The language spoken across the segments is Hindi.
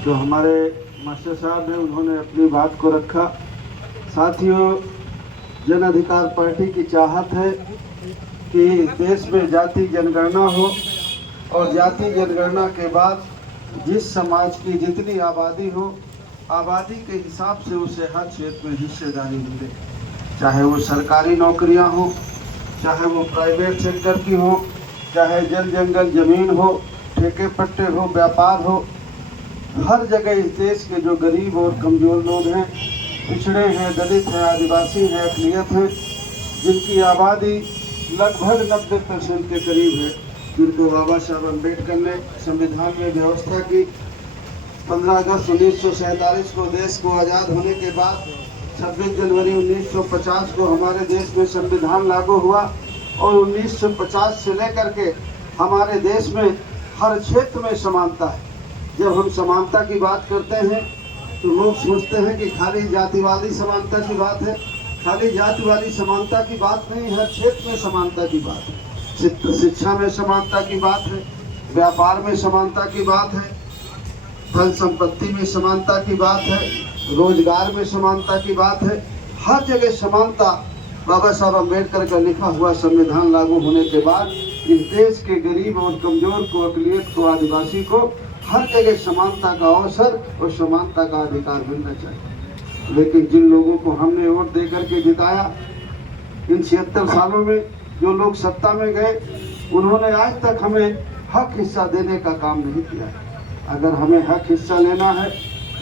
जो हमारे मास्टर साहब हैं उन्होंने अपनी बात को रखा। साथियों, जन अधिकार पार्टी की चाहत है कि देश में जाति जनगणना हो और जाति जनगणना के बाद जिस समाज की जितनी आबादी हो, आबादी के हिसाब से उसे हर क्षेत्र में हिस्सेदारी मिले, चाहे वो सरकारी नौकरियां हो, चाहे वो प्राइवेट सेक्टर की हो, चाहे जल जंगल जमीन हो, ठेके पट्टे हो, व्यापार हो। हर जगह इस देश के जो गरीब और कमज़ोर लोग हैं, पिछड़े हैं, दलित हैं, आदिवासी हैं, अक़लियत हैं, जिनकी आबादी लगभग 90% के करीब है, जिनको बाबा साहब अम्बेडकर ने संविधान में व्यवस्था की। 15 अगस्त 1947 को देश को आज़ाद होने के बाद 26 जनवरी 1950 को हमारे देश में संविधान लागू हुआ और 1950 से लेकर के हमारे देश में हर क्षेत्र में समानता है। जब हम समानता की बात करते हैं तो लोग सोचते हैं कि खाली जातिवादी समानता की बात है। खाली जातिवादी समानता की बात नहीं, हर क्षेत्र में समानता की बात है। शिक्षा में समानता की बात है, व्यापार में समानता की बात है, धन संपत्ति में समानता की बात है, रोजगार में समानता की बात है। हर जगह समानता। बाबा साहब अम्बेडकर का लिखा हुआ संविधान लागू होने के बाद इस देश के गरीब और कमजोर को, अक़लियत को, आदिवासी को हर जगह समानता का अवसर और समानता का अधिकार मिलना चाहिए। लेकिन जिन लोगों को हमने वोट दे करके जिताया, इन 76 सालों में जो लोग सत्ता में गए, उन्होंने आज तक हमें हक हिस्सा देने का काम नहीं किया। अगर हमें हक हिस्सा लेना है,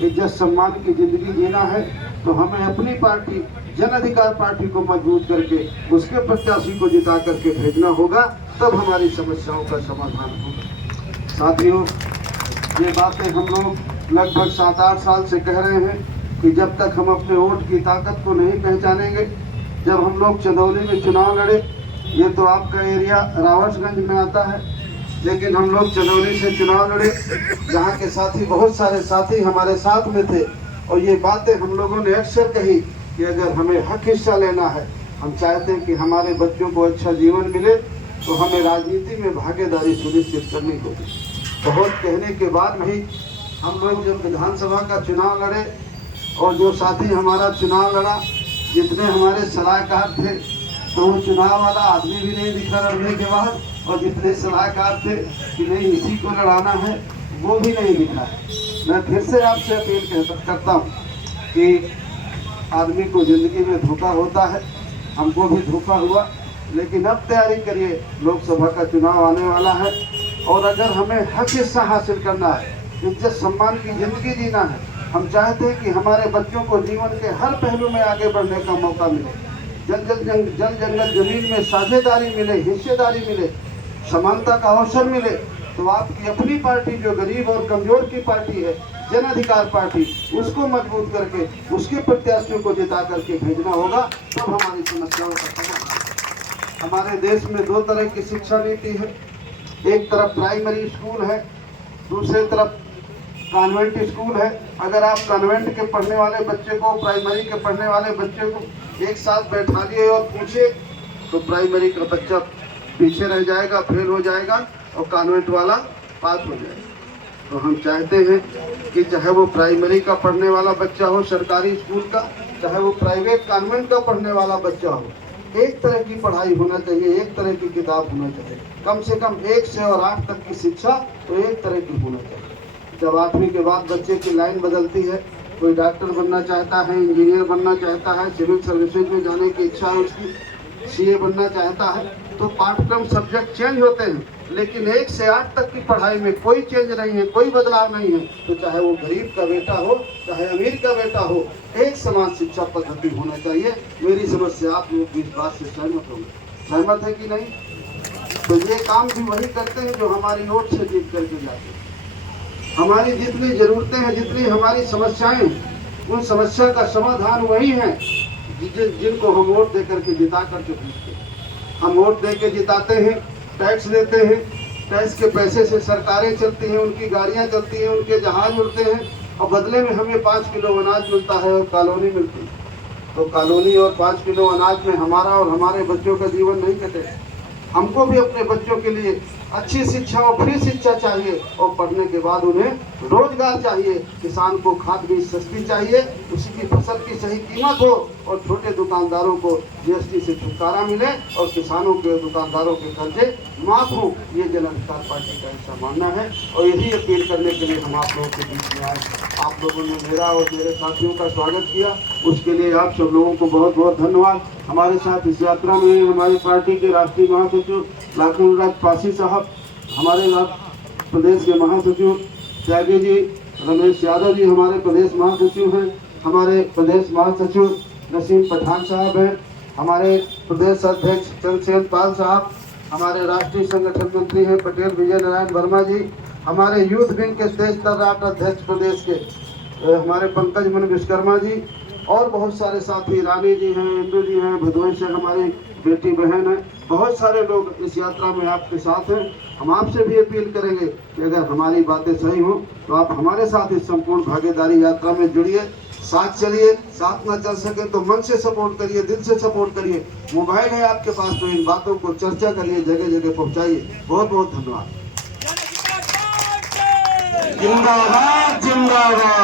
इज्जत सम्मान की ज़िंदगी जीना है, तो हमें अपनी पार्टी जन अधिकार पार्टी को मजबूत करके उसके प्रत्याशी को जिता करके भेजना होगा, तब हमारी समस्याओं का समाधान होगा। साथियों, ये बातें हम लोग लगभग 7-8 साल से कह रहे हैं कि जब तक हम अपने वोट की ताकत को नहीं पहचानेंगे। जब हम लोग चंदौली में चुनाव लड़े, ये तो आपका एरिया रावटगंज में आता है, लेकिन हम लोग चंदौली से चुनाव लड़े, जहाँ के साथी, बहुत सारे साथी हमारे साथ में थे, और ये बातें हम लोगों ने अक्सर कही कि अगर हमें हक हिस्सा लेना है, हम चाहते हैं कि हमारे बच्चों को अच्छा जीवन मिले, तो हमें राजनीति में भागीदारी सुनिश्चित करनी होगी। बहुत कहने के बाद भी हम लोग जब विधानसभा का चुनाव लड़े, और जो साथी हमारा चुनाव लड़ा, जितने हमारे सलाहकार थे, तो वो चुनाव वाला आदमी भी नहीं दिखा लड़ने के बाद, और जितने सलाहकार थे कि नहीं इसी को लड़ाना है, वो भी नहीं दिखा है। मैं फिर से आपसे अपील करता हूँ कि आदमी को ज़िंदगी में धोखा होता है, हमको भी धोखा हुआ, लेकिन अब तैयारी करिए, लोकसभा का चुनाव आने वाला है, और अगर हमें हक हिस्सा हासिल करना है, इज्जत सम्मान की ज़िंदगी जीना है, हम चाहते हैं कि हमारे बच्चों को जीवन के हर पहलू में आगे बढ़ने का मौका मिले, जल जंगल जमीन में साझेदारी मिले, हिस्सेदारी मिले, समानता का अवसर मिले, तो आपकी अपनी पार्टी जो गरीब और कमजोर की पार्टी है, जन अधिकार पार्टी, उसको मजबूत करके उसके प्रत्याशियों को जिता करके भेजना होगा, तब हमारी समस्याओं का समाधान। हमारे देश में 2 तरह की शिक्षा नीति है। एक तरफ प्राइमरी स्कूल है, दूसरे तरफ कॉन्वेंट स्कूल है। अगर आप कॉन्वेंट के पढ़ने वाले बच्चे को प्राइमरी के पढ़ने वाले बच्चे को एक साथ बैठा लिए और पूछे, तो प्राइमरी का बच्चा पीछे रह जाएगा, फेल हो जाएगा, और कॉन्वेंट वाला पास हो जाएगा। तो हम चाहते हैं कि चाहे वो प्राइमरी का पढ़ने वाला बच्चा हो सरकारी स्कूल का, चाहे वो प्राइवेट कॉन्वेंट का पढ़ने वाला बच्चा हो, एक तरह की पढ़ाई होना चाहिए, एक तरह की किताब होना चाहिए। कम से कम 1 से और 8 तक की शिक्षा तो एक तरह की होना चाहिए। जब 8वीं के बाद बच्चे की लाइन बदलती है, कोई डॉक्टर बनना चाहता है, इंजीनियर बनना चाहता है, सिविल सर्विसेज में जाने की इच्छा है उसकी, सीए बनना चाहता है, तो पाठ्यक्रम सब्जेक्ट चेंज होते हैं, लेकिन 1 से 8 तक की पढ़ाई में कोई चेंज नहीं है, कोई बदलाव नहीं है। तो चाहे वो गरीब का बेटा हो, चाहे अमीर का बेटा हो, एक समान शिक्षा पद्धति होना चाहिए। मेरी समझ से आप लोग इस बात से सहमत होंगे, सहमत है कि नहीं? तो ये काम भी वही करते हैं जो हमारी वोट से जीत करके जाते हैं। हमारी जितनी ज़रूरतें हैं, जितनी हमारी समस्याएं, उन समस्या का समाधान वही है जिनको हम वोट दे करके जिता करके भेजते हैं। हम वोट दे के जिताते हैं, टैक्स देते हैं, टैक्स के पैसे से सरकारें चलती हैं, उनकी गाड़ियां चलती हैं, उनके जहाज उड़ते हैं, और बदले में हमें 5 किलो अनाज मिलता है और कॉलोनी मिलती है। तो कॉलोनी और 5 किलो अनाज में हमारा और हमारे बच्चों का जीवन नहीं कटेगा। हमको भी अपने बच्चों के लिए अच्छी शिक्षा और फ्री शिक्षा चाहिए और पढ़ने के बाद उन्हें रोजगार चाहिए। किसान को खाद बीज सस्ती चाहिए, उसकी फसल की सही कीमत हो और छोटे दुकानदारों को जीएसटी से छुटकारा मिले और किसानों के दुकानदारों के कर्जे माफ हो। ये जन अधिकार पार्टी का ऐसा मानना है और यही अपील करने के लिए हम आप लोगों के बीच में आए। आप लोगों ने मेरा और मेरे साथियों का स्वागत किया, उसके लिए आप सब लोगों को बहुत बहुत धन्यवाद। हमारे साथ इस यात्रा में हमारी पार्टी के राष्ट्रीय महासचिव लाखन पासी साहब, हमारे प्रदेश के महासचिव त्यागी जी, रमेश यादव जी हमारे प्रदेश महासचिव हैं, हमारे प्रदेश महासचिव नसीम पठान साहब हैं, हमारे प्रदेश अध्यक्ष चंद्रसेन पाल साहब, हमारे राष्ट्रीय संगठन मंत्री हैं पटेल विजय नारायण वर्मा जी, हमारे यूथ विंग के तेज तर्राट अध्यक्ष प्रदेश के हमारे पंकज मन विश्वकर्मा जी और बहुत सारे साथी, रानी जी हैं, इंदु जी हैं, भदोही से हमारी बेटी बहन है, बहुत सारे लोग इस यात्रा में आपके साथ हैं। हम आपसे भी अपील करेंगे कि अगर हमारी बातें सही हों तो आप हमारे साथ इस संपूर्ण भागीदारी यात्रा में जुड़िए, साथ चलिए। साथ ना चल सके तो मन से सपोर्ट करिए, दिल से सपोर्ट करिए। मोबाइल है आपके पास तो इन बातों को चर्चा करिए, जगह जगह पहुंचाइए। बहुत बहुत धन्यवाद। जिंदाबाद जिंदाबाद।